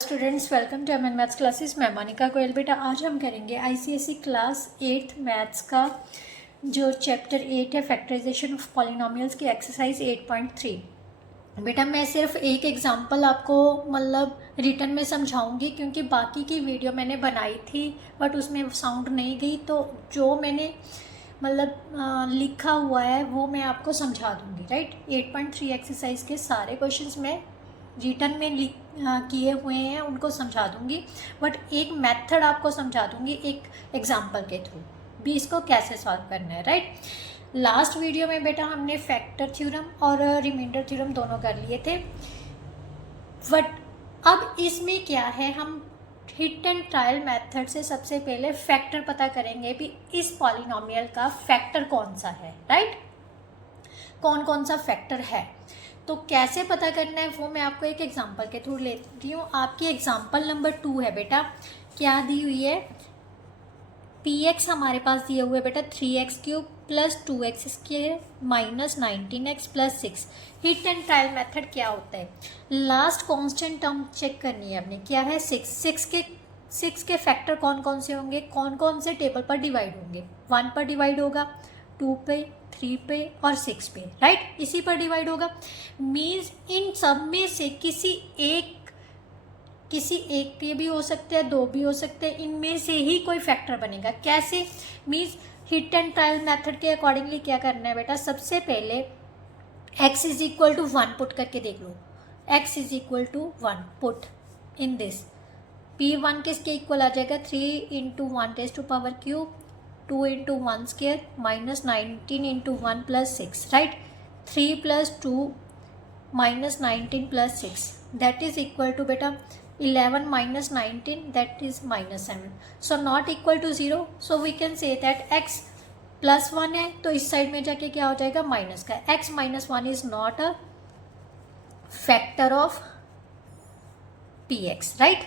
Students welcome to MN maths classes. मैं मोनिका गोयल। बेटा आज हम करेंगे आईसीएसई क्लास 8th मैथ्स का जो चैप्टर 8 है फैक्टराइजेशन ऑफ पॉलिनोमियल्स की एक्सरसाइज 8.3। बेटा मैं सिर्फ एक एग्जांपल आपको रिटर्न में समझाऊंगी क्योंकि बाकी की वीडियो मैंने बनाई थी बट उसमें साउंड नहीं गई, तो जो मैंने लिखा हुआ है वो मैं आपको समझा दूंगी। राइट, 8.3 एक्सरसाइज के सारे क्वेश्चंस मैं रिटर्न में किए हुए हैं, उनको समझा दूंगी, बट एक मेथड आपको समझा दूंगी एक एग्जांपल के थ्रू भी इसको कैसे सॉल्व करना है। राइट, लास्ट वीडियो में बेटा हमने फैक्टर थ्योरम और रिमाइंडर थ्योरम दोनों कर लिए थे, बट अब इसमें क्या है, हम हिट एंड ट्रायल मेथड से सबसे पहले फैक्टर पता करेंगे भी इस पॉलिनोमियल का फैक्टर कौन सा है। राइट, कौन कौन सा फैक्टर है, तो कैसे पता करना है वो मैं आपको एक एग्जांपल के थ्रू लेती हूँ। आपकी एग्जांपल नंबर 2 है बेटा, क्या दी हुई है, px हमारे पास दिए हुए बेटा 3x³ plus 2x² minus 19x plus 6। Hit and trial method क्या होता है, लास्ट कांस्टेंट टर्म चेक करनी है हमने, क्या है 6 के फैक्टर कौन कौन से होंगे, कौन कौन से टेबल पर डिवाइड होंगे, 1 पर डिवाइड होगा, 2 पे, 3 पे और 6 पे। राइट, इसी पर डिवाइड होगा। मीन्स इन सब में से किसी एक पे भी हो सकते हैं, 2 भी हो सकते हैं, इनमें से ही कोई फैक्टर बनेगा। कैसे, means hit and trial method के अकॉर्डिंगली क्या करना है बेटा, सबसे पहले x is equal to 1 put करके देख लो। x is equal to 1 put in this, p1 किसके इक्वल आ जाएगा, 3 इंटू 1 टेस्ट to power cube 2 into 1 square minus 19 into 1 plus 6। Right, 3 plus 2 minus 19 plus 6 that is equal to बेटा 11 minus 19 that is minus 7, so not equal to 0, so we can say that x plus 1 है तो इस side में जाके क्या हो जाएगा, minus का, x minus 1 is not a factor of px। Right,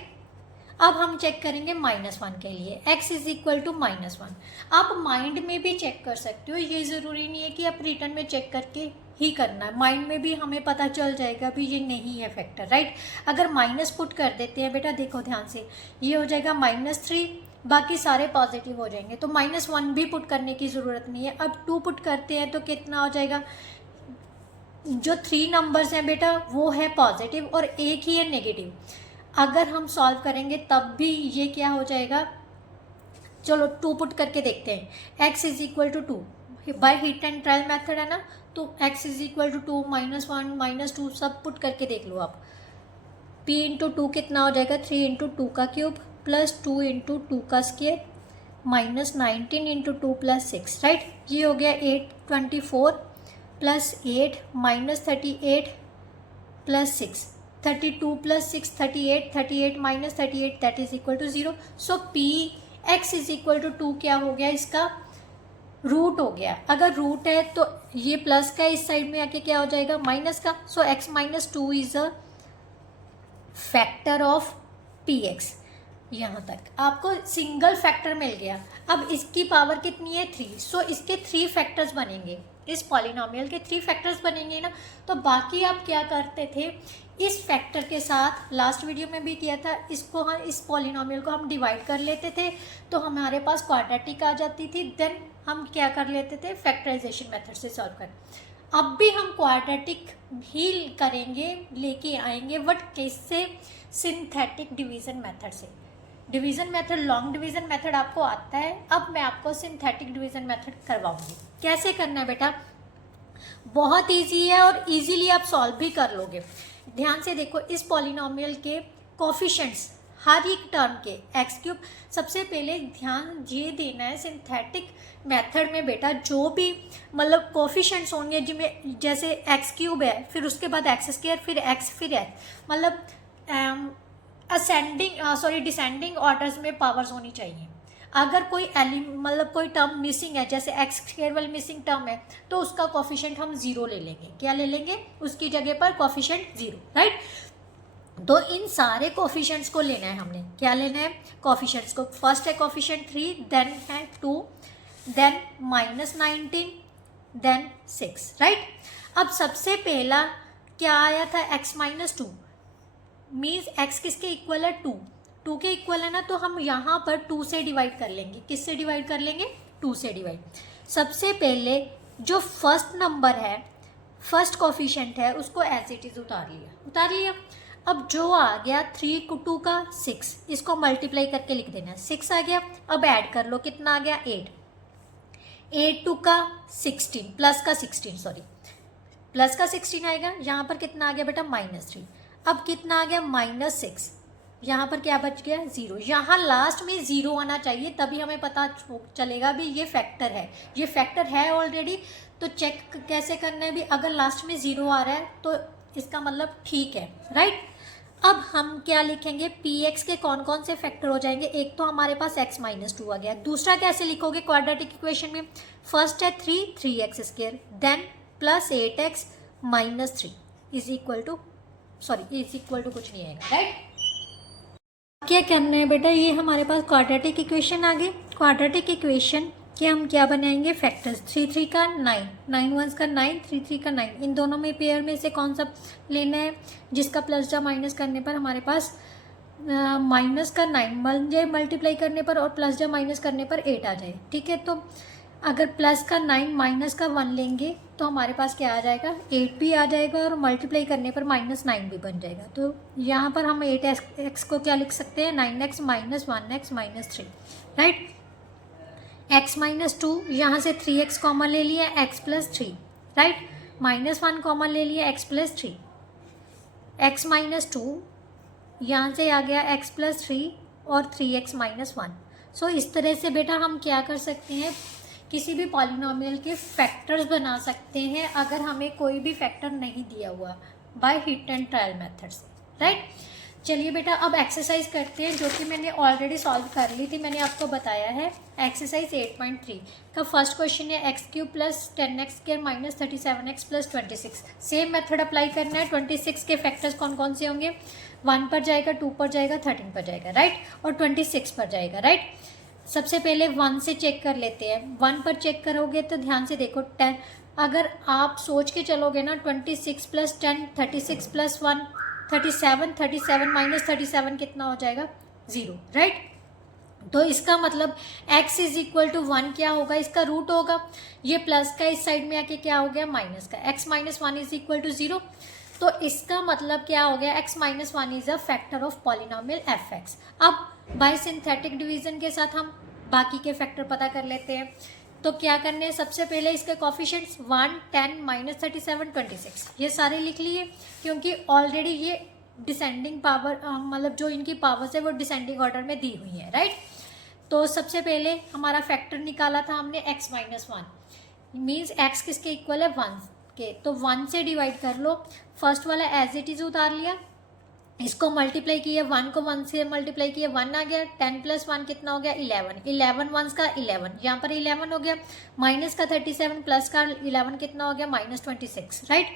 अब हम चेक करेंगे -1 के लिए, x इज इक्वल टू -1। आप माइंड में भी चेक कर सकते हो, ये ज़रूरी नहीं है कि आप रिटर्न में चेक करके ही करना है, माइंड में भी हमें पता चल जाएगा भी ये नहीं है फैक्टर। राइट, अगर माइनस पुट कर देते हैं बेटा, देखो ध्यान से, ये हो जाएगा -3, बाकी सारे पॉजिटिव हो जाएंगे, तो -1 भी पुट करने की ज़रूरत नहीं है। अब 2 पुट करते हैं तो कितना हो जाएगा, जो 3 नंबर्स हैं बेटा वो है पॉजिटिव और एक ही है नेगेटिव। अगर हम सॉल्व करेंगे तब भी ये क्या हो जाएगा, चलो 2 पुट करके देखते हैं, x is equal to 2 by hit and trial method है ना, तो x इज इक्वल टू 2 -1 -2 सब पुट करके देख लो आप। p इंटू 2 कितना हो जाएगा, 3 इंटू 2 का क्यूब प्लस 2 इंटू 2 का square minus 19 into 2 plus 6। Right, ये हो गया 824 plus 8 minus 38 plus 6, 32 plus 6 38, 38 minus 38 that is equal to 0। So P x is equal to 2 क्या हो गया, इसका रूट हो गया। अगर रूट है तो ये प्लस का इस साइड में आके क्या हो जाएगा, माइनस का, सो x minus 2 is a factor of P x. यहाँ तक आपको सिंगल फैक्टर मिल गया। अब इसकी पावर कितनी है, 3, सो इसके 3 फैक्टर्स बनेंगे, इस पॉलिनोमियल के 3 फैक्टर्स बनेंगे ना। तो बाकी आप क्या करते थे, इस फैक्टर के साथ लास्ट वीडियो में भी किया था, इसको हम इस पॉलिनोमियल को हम डिवाइड कर लेते थे तो हमारे पास क्वाड्रेटिक आ जाती थी, देन हम क्या कर लेते थे, फैक्टराइजेशन मेथड से सॉल्व कर। अब भी हम क्वाड्रेटिक ही करेंगे, लेके आएंगे, बट किससे, सिंथेटिक डिवीज़न मेथड से। Division method, long division method आपको आता है, अब मैं आपको सिंथेटिक डिवीज़न मेथड करवाऊंगी। कैसे करना है बेटा, बहुत इजी है और इजीली आप सॉल्व भी कर लोगे। ध्यान से देखो, इस पॉलिनोमियल के कोफिशिएंट्स हर एक टर्म के x³, सबसे पहले ध्यान ये देना है सिंथेटिक मेथड में बेटा, जो भी कोफिशिएंट्स होंगे जिनमें जैसे x³ है, फिर उसके बाद x², फिर x, फिर h, डिसेंडिंग ऑर्डर्स में पावर्स होनी चाहिए। अगर कोई कोई टर्म मिसिंग है, जैसे x² वाली मिसिंग टर्म है, तो उसका कोफिशिएंट हम 0 ले लेंगे। क्या ले लेंगे, उसकी जगह पर कोफिशिएंट 0। राइट, तो इन सारे कोफिशिएंट्स को लेना है हमने, क्या लेना है, कोफिशिएंट्स को। फर्स्ट है कोफिशिएंट 3, देन है 2, देन -19, देन 6। राइट, अब सबसे पहला क्या आया था, x माइनस 2, मीन्स एक्स किसके इक्वल है, 2 के इक्वल है ना, तो हम यहाँ पर 2 से डिवाइड कर लेंगे। किससे डिवाइड कर लेंगे, 2 से डिवाइड। सबसे पहले जो फर्स्ट नंबर है, फर्स्ट कोफिशिएंट है, उसको एज इट इज़ उतार लिया। अब जो आ गया 3 को 2 का 6, इसको मल्टीप्लाई करके लिख देना, 6 आ गया। अब ऐड कर लो, कितना आ गया, 8 2 का 16, प्लस का 16 आएगा। यहाँ पर कितना आ गया बेटा, -3। अब कितना आ गया, -6। यहाँ पर क्या बच गया, 0। यहाँ लास्ट में 0 आना चाहिए, तभी हमें पता चलेगा भी ये फैक्टर है। ये फैक्टर है ऑलरेडी, तो चेक कैसे करना है भी, अगर लास्ट में 0 आ रहा है तो इसका मतलब ठीक है, राइट। अब हम क्या लिखेंगे, px के कौन कौन से फैक्टर हो जाएंगे। एक तो हमारे पास x - 2 आ गया। दूसरा कैसे लिखोगे क्वाड्रेटिक इक्वेशन में, फर्स्ट है 3x², then plus 8x - 3 is equal to कुछ नहीं आएगा, राइट। क्या करना है बेटा, ये हमारे पास क्वाड्रेटिक इक्वेशन आ गई। क्वाड्रेटिक इक्वेशन के हम क्या बनाएंगे, फैक्टर्स। 3 3 का 9, 9 1 का 9, 3 3 का 9। इन दोनों में पेयर में से कौन सा लेना है, जिसका प्लस या माइनस करने पर हमारे पास माइनस का 9 मल्टीप्लाई करने पर और प्लस या माइनस करने पर 8 आ जाए, ठीक है। तो अगर प्लस का 9 माइनस का 1 लेंगे तो हमारे पास क्या आ जाएगा, 8 भी आ जाएगा और मल्टीप्लाई करने पर -9 भी बन जाएगा। तो यहाँ पर हम 8x को क्या लिख सकते हैं, 9x - 1x - 3, राइट। x - 2, यहाँ से 3x कॉमन ले लिया, x + 3, राइट। -1 कॉमन ले लिया, x + 3, x - 2, यहाँ से आ गया x + 3 और 3x - 1। सो इस तरह से बेटा हम क्या कर सकते हैं, किसी भी पॉलिनोमियल के फैक्टर्स बना सकते हैं अगर हमें कोई भी फैक्टर नहीं दिया हुआ, by hit and trial methods, right. चलिए बेटा अब एक्सरसाइज करते हैं, जो कि मैंने ऑलरेडी सॉल्व कर ली थी, मैंने आपको बताया है। एक्सरसाइज 8.3 का फर्स्ट क्वेश्चन है x³ + 10x² - 37x + 26। Same method apply करना है। 26 के फैक्टर्स कौन कौन से होंगे, 1 पर जाएगा, 2 पर जाएगा, 13 पर जाएगा, राइट, और 26 पर जाएगा, राइट। सबसे पहले 1 से चेक कर लेते हैं। 1 पर चेक करोगे तो ध्यान से देखो, 10, अगर आप सोच के चलोगे ना, 26 + 10, 36 + 1 37, 37 - 37 कितना हो जाएगा, 0, राइट। तो इसका मतलब x = 1 क्या होगा, इसका रूट होगा। ये प्लस का इस साइड में आके क्या हो गया, माइनस का। x - 1 = 0, तो इसका मतलब क्या हो गया, x - 1 is a factor of polynomial fx। अब बाय सिंथेटिक डिवीजन के साथ हम बाकी के फैक्टर पता कर लेते हैं। तो क्या करने हैं, सबसे पहले इसके कोफिशिएंट्स 1, 10, -37, 26 ये सारे लिख लिए, क्योंकि ऑलरेडी ये डिसेंडिंग पावर, मतलब जो इनकी पावर्स है वो डिसेंडिंग ऑर्डर में दी हुई है, राइट। तो सबसे पहले हमारा फैक्टर निकाला था हमने x - 1, मीन्स x किसके इक्वल है, 1 के। तो 1 से डिवाइड कर लो, फर्स्ट वाला एज इट इज़ उतार लिया, इसको मल्टीप्लाई किया, 1 को 1 से मल्टीप्लाई किया, 1 आ गया। 10 + 1 कितना हो गया, 11, 11 1s का 11, यहाँ पर 11 हो गया। माइनस का 37 प्लस का 11 कितना हो गया, -26, राइट।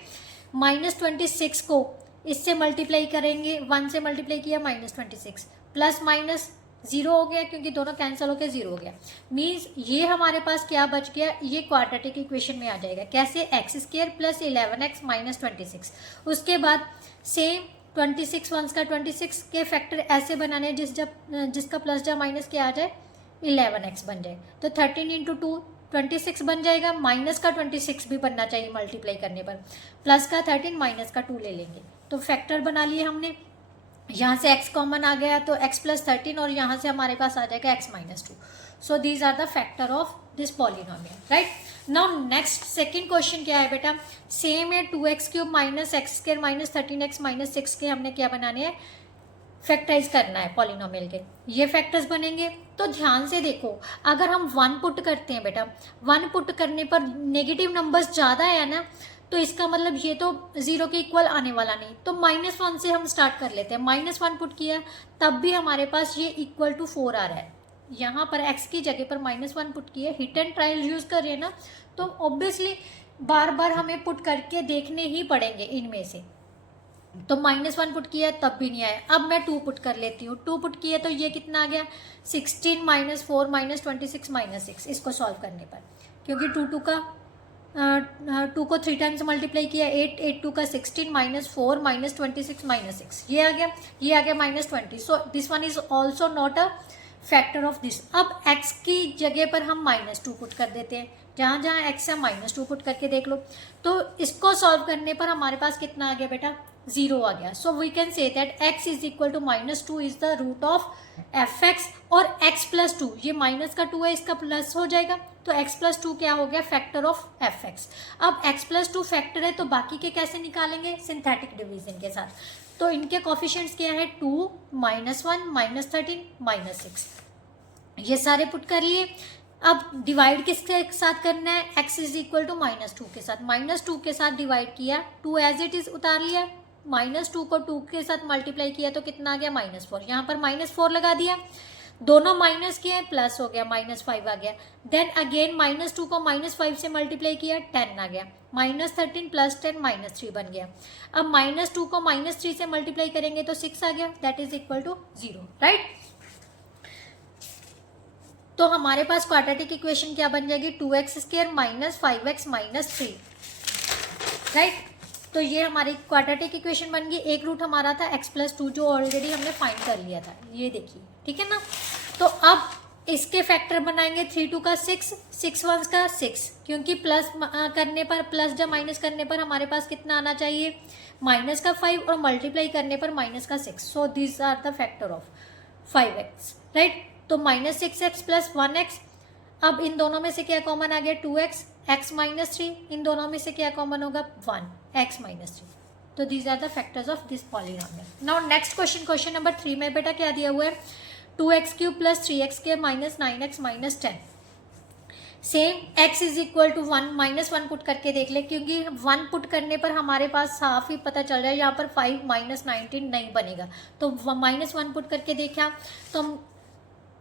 -26 को इससे मल्टीप्लाई करेंगे, 1 से मल्टीप्लाई किया, -26, प्लस माइनस 0 हो गया, क्योंकि दोनों कैंसिल होकर 0 हो गया। मीन्स ये हमारे पास क्या बच गया, ये क्वाड्रेटिक इक्वेशन में आ जाएगा। कैसे, x² + 11x - 26। उसके बाद सेम 26 1s का 26 के फैक्टर ऐसे बनाने जिसका प्लस या माइनस क्या आ जाए, 11x बन जाए। तो 13 × 2 26 बन जाएगा। माइनस का 26 भी बनना चाहिए मल्टीप्लाई करने पर, प्लस का 13 माइनस का 2 ले लेंगे। तो फैक्टर बना लिए हमने। यहाँ से x कॉमन आ गया तो x + 13, और यहाँ से हमारे पास आ जाएगा x - 2। So these are the factor of this polynomial, right. Now next second question क्या है बेटा, सेम है, 2x³ - x² - 13x - 6 के हमने क्या बनाने हैं, फैक्टराइज करना है पॉलिनोमियल के। ये फैक्टर्स बनेंगे। तो ध्यान से देखो, अगर हम 1 पुट करते हैं बेटा, 1 पुट करने पर नेगेटिव नंबर्स ज़्यादा है ना, तो इसका मतलब ये तो 0 के इक्वल आने वाला नहीं। तो -1 से हम स्टार्ट कर लेते हैं। -1 पुट किया, तब भी हमारे पास ये = 4 आ रहा है। यहाँ पर x की जगह पर -1 पुट किया, हिट एंड ट्रायल यूज़ कर रहे हैं ना, तो ऑब्वियसली बार बार हमें पुट करके देखने ही पड़ेंगे इनमें से। तो -1 पुट किया तब भी नहीं आया। अब मैं 2 पुट कर लेती हूँ। 2 पुट किया तो ये कितना आ गया, 16 - 4 - 26 - 6, इसको सॉल्व करने पर, क्योंकि 2 2 का टू को 3 टाइम्स मल्टीप्लाई किया 8, 8 टू का 16, -4 -26 -6, ये आ गया -20. So this one is also not a factor of this. अब x की जगह पर हम -2 पुट कर देते हैं, जहाँ जहाँ x है -2 पुट करके देख लो. तो इसको सॉल्व करने पर हमारे पास कितना आ गया बेटा, 0 आ गया. So we can say that x is equal to -2 is the root of f(x) और x + 2, ये माइनस का 2 है, इसका प्लस हो जाएगा, तो x + 2 क्या हो गया, फैक्टर ऑफ f(x). अब x + 2 फैक्टर है, तो बाकी के कैसे निकालेंगे, सिंथेटिक डिवीजन के साथ. तो इनके कोफिशिएंट्स क्या है, 2, -1, -13, -6, ये सारे पुट कर लिए. अब डिवाइड किसके साथ करना है, x इज इक्वल टू -2 के साथ. -2 के साथ डिवाइड किया, 2 एज इट इज उतार लिया, -2 को 2 के साथ मल्टीप्लाई किया तो कितना आ गया, -4. यहाँ पर -4 लगा दिया, दोनों माइनस किए, प्लस हो गया, -5 आ गया. देन अगेन -2 को -5 से मल्टीप्लाई किया, 10 आ गया, -13 + 10 -3 बन गया. अब -2 को -3 से मल्टीप्लाई करेंगे तो 6 आ गया, that is equal to 0, right. तो हमारे पास क्वाड्रेटिक इक्वेशन क्या बन जाएगी, 2x² - 5x - 3, राइट. तो ये हमारी क्वाड्रेटिक इक्वेशन बन गई. एक रूट हमारा था x + 2 जो ऑलरेडी हमने फाइंड कर लिया था, ये देखिए, ठीक है ना. तो अब इसके फैक्टर बनाएंगे, 3 2 का 6, 6 1 का 6, क्योंकि प्लस करने पर, प्लस जब माइनस करने पर हमारे पास कितना आना चाहिए, -5, और मल्टीप्लाई करने पर -6. So this are the factor of 5x, right. तो -6x + 1x. अब इन दोनों में से क्या कॉमन आ गया, 2x, x - 3, इन दोनों में से क्या कॉमन होगा, 1, x - 3. तो these are the factors of this polynomial. Now next question number 3 में बेटा क्या दिया हुआ है, 2x³ + 3x² - 9x - 10. Same x is equal to 1, -1 put करके देख ले, क्योंकि 1 पुट करने पर हमारे पास साफ ही पता चल रहा है, यहाँ पर 5 - 19 नहीं बनेगा. तो -1 पुट करके देखा, तो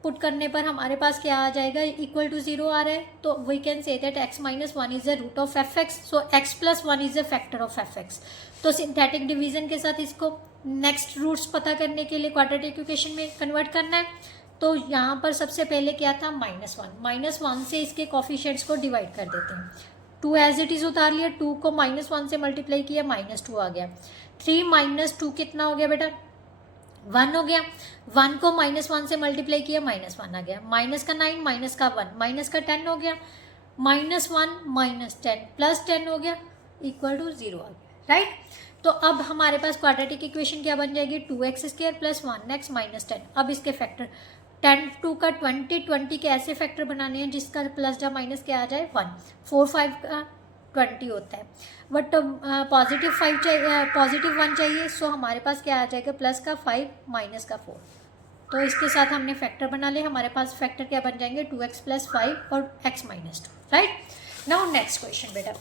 पुट करने पर हमारे पास क्या आ जाएगा, इक्वल टू 0 आ रहा है. तो we can say that x - 1 is a root of f(x), so x + 1 is a factor of f(x). तो सिंथेटिक डिवीजन के साथ इसको नेक्स्ट रूट्स पता करने के लिए क्वाड्रेटिक इक्वेशन में कन्वर्ट करना है. तो यहाँ पर सबसे पहले क्या था, -1, -1 से इसके कोफिशिएंट्स को डिवाइड कर देते हैं. 2 एज इट इज उतार लिया, 2 को -1 से मल्टीप्लाई किया, -2 आ गया. 3 - 2 कितना हो गया बेटा, 1 हो गया. 1 को -1 से मल्टीप्लाई किया, -1 आ गया. -9 -1 -10 हो गया. -1 -10 + 10 हो गया, इक्वल टू 0 आ गया, राइट. तो अब हमारे पास क्वाड्रेटिक इक्वेशन क्या बन जाएगी, 2x² + 1x - 10. अब इसके फैक्टर 10 2 का 20 के ऐसे फैक्टर बनाने हैं जिसका प्लस या माइनस क्या आ जाए, 1. 4 5 का 20 होता है, बट +5 चाहिए, +1 चाहिए. सो हमारे पास क्या आ जाएगा, प्लस का 5 माइनस का 4. तो इसके साथ हमने फैक्टर बना लिया. हमारे पास फैक्टर क्या बन जाएंगे, 2x + 5 और x - 2, right. Now next question बेटा,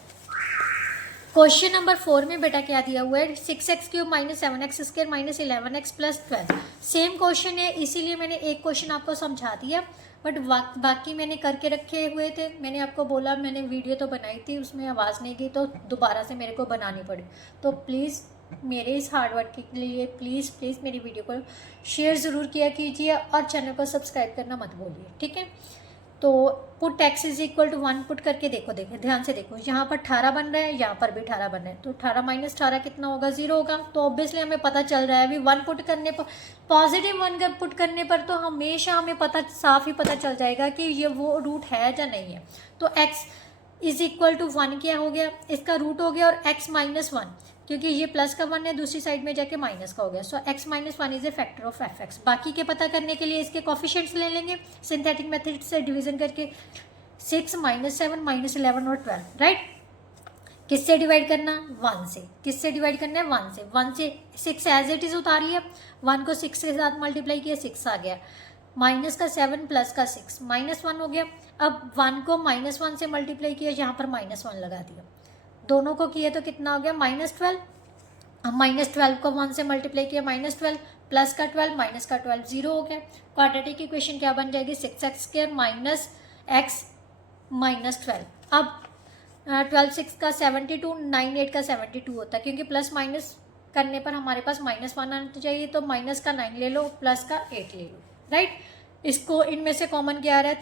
क्वेश्चन नंबर 4 में बेटा क्या दिया हुआ है, 6x³ - 7x² - 11x + 12. Same question है, इसीलिए मैंने एक क्वेश्चन आपको समझा दिया, बट बाकी मैंने करके रखे हुए थे. मैंने आपको बोला, मैंने वीडियो तो बनाई थी, उसमें आवाज़ नहीं गई, तो दोबारा से मेरे को बनानी पड़ी. तो प्लीज़ मेरे इस हार्ड वर्क के लिए प्लीज़ मेरी वीडियो को शेयर ज़रूर किया कीजिए, और चैनल को सब्सक्राइब करना मत भूलिए, ठीक है. तो put x is equal to 1 put करके देखो, ध्यान से देखो, यहाँ पर 18 बन रहा है, यहाँ पर भी 18 बन रहा है. तो 18 - 18 कितना होगा, 0 होगा. तो ऑब्वियसली हमें पता चल रहा है, अभी 1 पुट करने पर, +1 पुट करने पर तो हमेशा हमें साफ ही पता चल जाएगा कि ये वो रूट है या नहीं है. तो x इज इक्वल टू 1 क्या हो गया, इसका रूट हो गया, और x - 1, क्योंकि ये प्लस का 1 है, दूसरी साइड में जाके माइनस का हो गया. सो x - 1 is a factor of f(x). बाकी के पता करने के लिए इसके कोफिशिएंट्स ले लेंगे सिंथेटिक मेथड से डिवीजन करके, 6 - 7 - 11 और 12, राइट. किससे डिवाइड करना, 1 से. किससे डिवाइड करना है, 1 से. 1 से 6 एज इट इज उतार लिया, 1 को 6 के साथ मल्टीप्लाई किया, 6 आ गया. -7 + का 6 -1 हो गया. अब 1 को -1 से मल्टीप्लाई किया, यहाँ पर -1 लगा दिया, दोनों को किया तो कितना हो गया, -12. अब -12 को 1 से मल्टीप्लाई किया, -12 प्लस का 12 माइनस का 12, 0 हो गया. क्वाड्रेटिक इक्वेशन क्या बन जाएगी, 6x² - x - 12. अब 12 6 का 72, 9 8 का 72 होता है, क्योंकि प्लस माइनस करने पर हमारे पास -1 आना चाहिए. तो माइनस का 9 ले लो, प्लस का 8 ले लो, राइट. इसको इनमें से कॉमन क्या आ रहा है,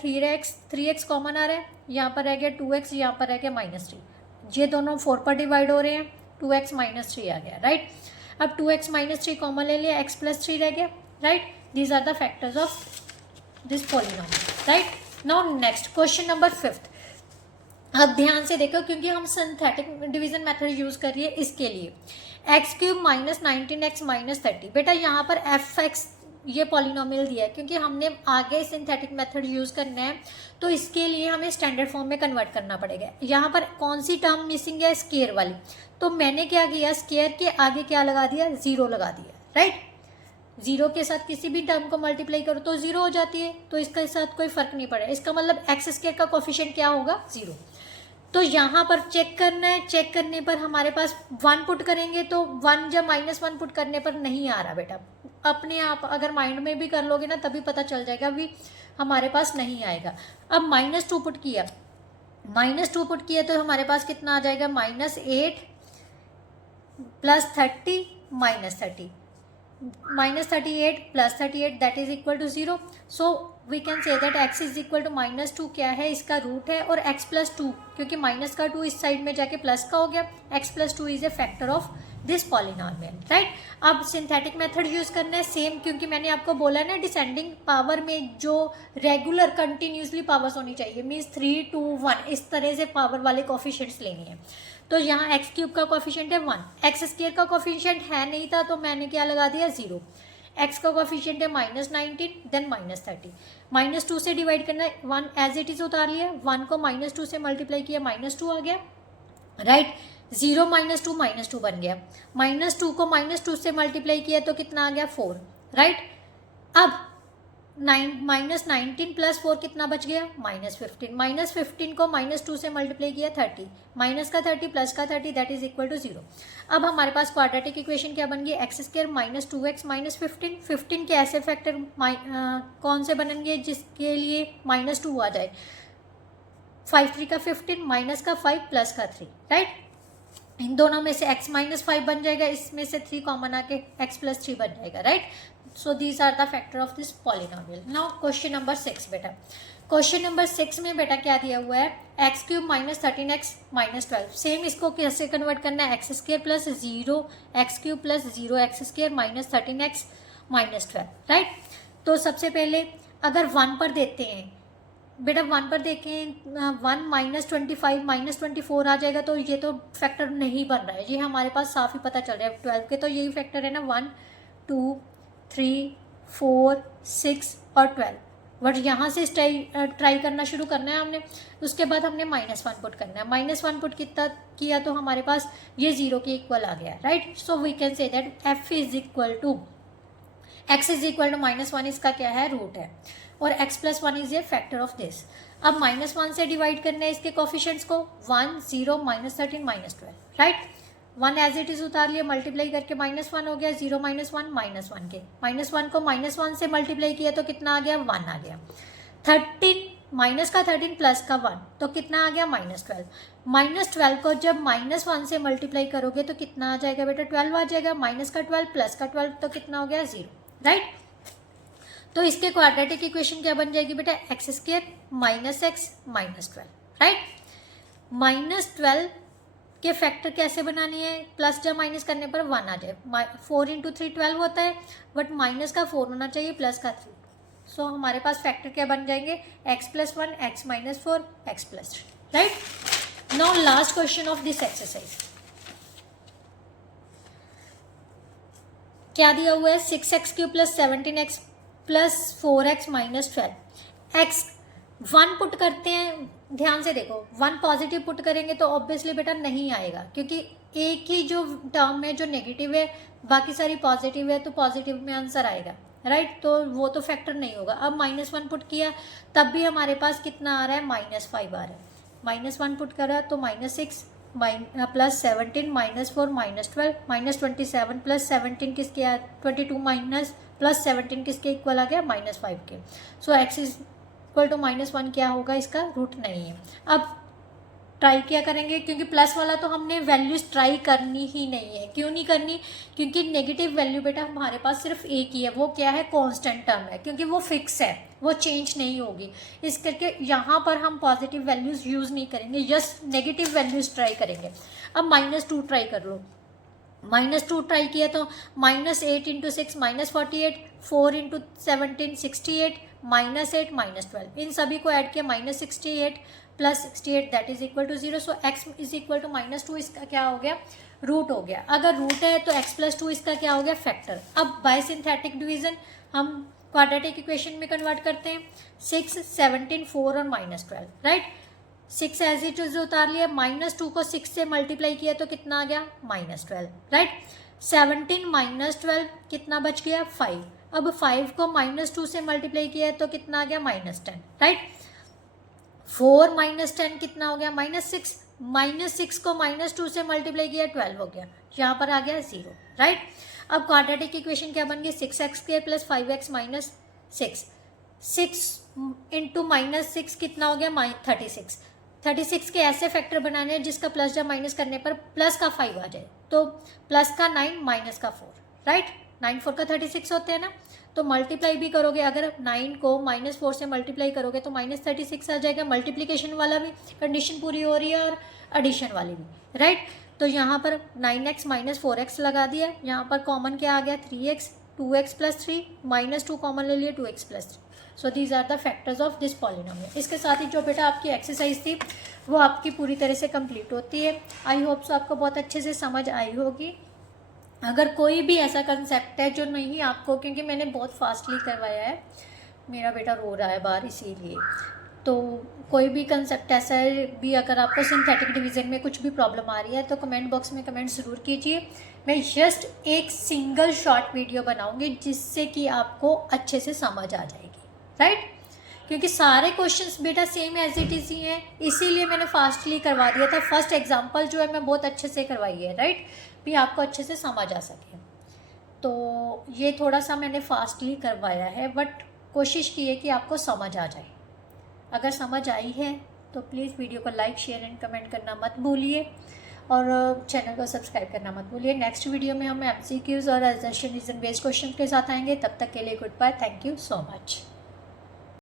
3x कॉमन आ रहा है, यहाँ पर रह गया 2x, यहाँ पर रह गया -3. ये दोनों 4 पर डिवाइड हो रहे हैं, 2x माइनस 3 आ गया, राइट। अब 2x माइनस 3 कॉमन ले लिया, x प्लस 3 रह गया, right. These are the factors of this polynomial, right. Now next question number 5। अब ध्यान से देखो, क्योंकि हम सिंथेटिक डिवीजन मेथड यूज कर रही है इसके लिए। X cube minus 19x minus 30, बेटा यहाँ पर एफ एक्स ये पॉलिनोमियल दिया है, क्योंकि हमने आगे सिंथेटिक मेथड यूज करना है तो इसके लिए हमें स्टैंडर्ड फॉर्म में कन्वर्ट करना पड़ेगा। यहाँ पर कौन सी टर्म मिसिंग है, स्केयर वाली, तो मैंने क्या किया, स्केयर के आगे क्या लगा दिया, 0 लगा दिया, राइट। 0 के साथ किसी भी टर्म को मल्टीप्लाई करो तो 0 हो जाती है, तो इसके साथ कोई फर्क नहीं पड़ेगा। इसका मतलब एक्स स्केयर का कोफिशिएंट क्या होगा, 0। तो यहाँ पर चेक करना है, चेक करने पर हमारे पास 1 पुट करेंगे तो 1 जब -1 पुट करने पर नहीं आ रहा बेटा, अपने आप अगर माइंड में भी कर लोगे ना तभी पता चल जाएगा, भी हमारे पास नहीं आएगा। अब -2 पुट किया, -2 पुट किया तो हमारे पास कितना आ जाएगा, -8 plus 30 minus 30, -38 plus 38 that is equal to 0। So we can say that x is equal to -2 क्या है, इसका रूट है, और x प्लस 2, क्योंकि माइनस का 2 इस साइड में जाके प्लस का हो गया, x plus 2 is a factor of this polynomial, right. अब सिंथेटिक मेथड यूज करना है सेम, क्योंकि मैंने आपको बोला ना डिसेंडिंग पावर में जो रेगुलर कंटिन्यूसली पावर्स होनी चाहिए, मीन्स 3, 2, 1 इस तरह से पावर वाले कोफिशिएंट्स लेनी है। तो यहाँ एक्स क्यूब का कोफिशिएंट है 1, एक्स स्क्वायर का कोफिशिएंट है नहीं था तो मैंने क्या लगा दिया, 0। एक्स का कोफिशिएंट है -19 देन -30, -2 से डिवाइड करना है, 1 एज इट इज उतार लिया, 1 को -2 से मल्टीप्लाई किया, -2 आ गया, राइट। 0 -2 बन गया, -2 को -2 से मल्टीप्लाई किया तो कितना आ गया, 4, राइट। अब -19 प्लस 4 कितना बच गया, -15, -15 को -2 से मल्टीप्लाई किया 30, माइनस का 30 प्लस का 30 दैट इज इक्वल टू 0। अब हमारे पास क्वाड्रेटिक इक्वेशन क्या बन गई, एक्स स्क्वायर -2x -15, 15 के ऐसे फैक्टर कौन से बनेंगे जिसके लिए -2 आ जाए, 5 3 का 15, माइनस का 5 प्लस का 3, राइट। इन दोनों में से x -5 बन जाएगा, इसमें से 3 कॉमन आके x प्लस 3 बन जाएगा, right. So these are the factor of this polynomial. Now question number 6 बेटा, क्वेश्चन नंबर 6 में बेटा क्या दिया हुआ है, एक्स क्यूब -13x -12, सेम इसको कैसे कन्वर्ट करना है, x square plus 0 x cube plus 0 x square -13x -12, right. तो सबसे पहले अगर 1 पर देते हैं बेटा, 1 पर देखें 1 -25 -24 आ जाएगा, तो ये तो फैक्टर नहीं बन रहा है, ये हमारे पास साफ ही पता चल रहा है। 12 के तो यही फैक्टर है ना, 1 2 3 4 6 और 12, बट यहाँ से ट्राई करना शुरू करना है हमने। उसके बाद हमने -1 पुट करना है, -1 पुट कितना किया तो हमारे पास ये 0 के इक्वल आ गया, right. So we can say that f is equal to x is equal to -1, इसका क्या है, रूट है, और x plus 1 is a factor of this. अब -1 से डिवाइड करना है इसके कोफिशिएंट्स को, 1 0 -13 -12, राइट। 1 एज इट इज उतार लिया, मल्टीप्लाई करके -1 हो गया, 0 -1 -1 के, -1 को -1 से मल्टीप्लाई किया तो कितना आ गया, 1 आ गया। 13 माइनस का 13 प्लस का 1 तो कितना आ गया, -12। -12 को जब -1 से मल्टीप्लाई करोगे तो कितना आ जाएगा बेटा, 12 आ जाएगा, माइनस का 12 प्लस का 12 तो कितना हो गया, 0, राइट। तो इसके क्वाड्रेटिक इक्वेशन क्या बन जाएगी बेटा, एक्स स्क्वायर -x -12, राइट। -12 के फैक्टर कैसे बनानी है, प्लस जब माइनस करने पर 1 आ जाए, 4 × 3 12 होता है, बट माइनस का 4 होना चाहिए प्लस का 3। सो हमारे पास फैक्टर क्या बन जाएंगे, x + 1 x - 4 x + 3, right. Now last question of this exercise क्या दिया हुआ है, 6x³ + 17x + 4x - 12, x 1 put करते हैं, ध्यान से देखो 1 पॉजिटिव पुट करेंगे तो ऑब्वियसली बेटा नहीं आएगा, क्योंकि एक ही जो टर्म है जो नेगेटिव है, बाकी सारी पॉजिटिव है, तो पॉजिटिव में आंसर आएगा, राइट। तो वो तो फैक्टर नहीं होगा। अब -1 पुट किया तब भी हमारे पास कितना आ रहा है, -5 आ रहा है। -1 पुट करा तो -6 + 17 -4 -12 -27 + 17 किसके, 22 माइनस प्लस 17 किसके इक्वल आ गया, -5 के। सो x इज इक्वल टू -1 क्या होगा, इसका रूट नहीं है। अब ट्राई किया करेंगे, क्योंकि प्लस वाला तो हमने वैल्यूज़ ट्राई करनी ही नहीं है। क्यों नहीं करनी? क्योंकि नेगेटिव वैल्यू बेटा हमारे पास सिर्फ एक ही है, वो क्या है? कांस्टेंट टर्म है, क्योंकि वो फिक्स है, वो चेंज नहीं होगी। इस करके यहाँ पर हम पॉजिटिव वैल्यूज़ यूज़ नहीं करेंगे, जस्ट नेगेटिव वैल्यूज़ ट्राई करेंगे। अब -2 ट्राई कर लो। -2 ट्राई किया तो -8 × 6 -48, 4 × 17 68, -8 -12, इन सभी को ऐड किया -68 + 68 दैट इज इक्वल टू 0। सो x इज इक्वल टू -2 इसका क्या हो गया? रूट हो गया। अगर रूट है तो x + 2 इसका क्या हो गया? फैक्टर। अब बाय सिंथेटिक डिवीजन हम क्वाड्रेटिक इक्वेशन में कन्वर्ट करते हैं। 6 17 4 और -12, राइट। 6 एज इट इज उतार लिया, -2 को 6 से मल्टीप्लाई किया तो कितना आ गया? -12, राइट। 17 -12 कितना बच गया? 5। अब 5 को -2 से मल्टीप्लाई किया तो कितना आ गया? -10, राइट। 4 - 10 कितना हो गया? -6। -6 को -2 से मल्टीप्लाई किया 12 हो गया, यहाँ पर आ गया 0, राइट। अब क्वाड्रेटिक इक्वेशन क्या बन गई? 6x² + 5x - 6। 6 × -6 कितना हो गया? -36। 36 के ऐसे फैक्टर बनाने हैं जिसका प्लस या माइनस करने पर प्लस का 5 आ जाए। तो प्लस का 9 माइनस का 4, राइट। 9 4 का 36 होते हैं ना, तो मल्टीप्लाई भी करोगे, अगर 9 को -4 से मल्टीप्लाई करोगे तो -36 आ जाएगा। मल्टीप्लिकेशन वाला भी कंडीशन पूरी हो रही है और एडिशन वाली भी, राइट। तो यहाँ पर 9x - 4x लगा दिया, यहाँ पर कॉमन क्या आ गया? 3x, 2x + 3, -2 कॉमन ले लिए, 2x + 3। So these are the factors of this polynomial. इसके साथ ही जो बेटा आपकी एक्सरसाइज थी वो आपकी पूरी तरह से कंप्लीट होती है। आई होप सो आपको बहुत अच्छे से समझ आई होगी। अगर कोई भी ऐसा कंसेप्ट है जो नहीं आपको, क्योंकि मैंने बहुत फास्टली करवाया है, मेरा बेटा रो रहा है बाहर इसीलिए, तो कोई भी कंसेप्ट ऐसा है भी अगर आपको सिंथेटिक डिवीज़न में कुछ भी प्रॉब्लम आ रही है तो कमेंट बॉक्स में कमेंट ज़रूर कीजिए। मैं जस्ट एक सिंगल शॉर्ट वीडियो बनाऊंगी जिससे कि आपको अच्छे से समझ आ जाएगी, राइट। क्योंकि सारे क्वेश्चंस बेटा सेम एज इट इज़ ही हैं, इसीलिए मैंने फास्टली करवा दिया था। फर्स्ट एग्जांपल जो है मैं बहुत अच्छे से करवाई है, राइट, भी आपको अच्छे से समझ आ सके। तो ये थोड़ा सा मैंने फास्टली करवाया है, बट कोशिश की है कि आपको समझ आ जाए। अगर समझ आई है तो प्लीज़ वीडियो को लाइक शेयर एंड कमेंट करना मत भूलिए और चैनल को सब्सक्राइब करना मत भूलिए। नेक्स्ट वीडियो में हम MCQs और असर्शन रीजन बेस्ड क्वेश्चन के साथ आएंगे। तब तक के लिए goodbye, thank you so much.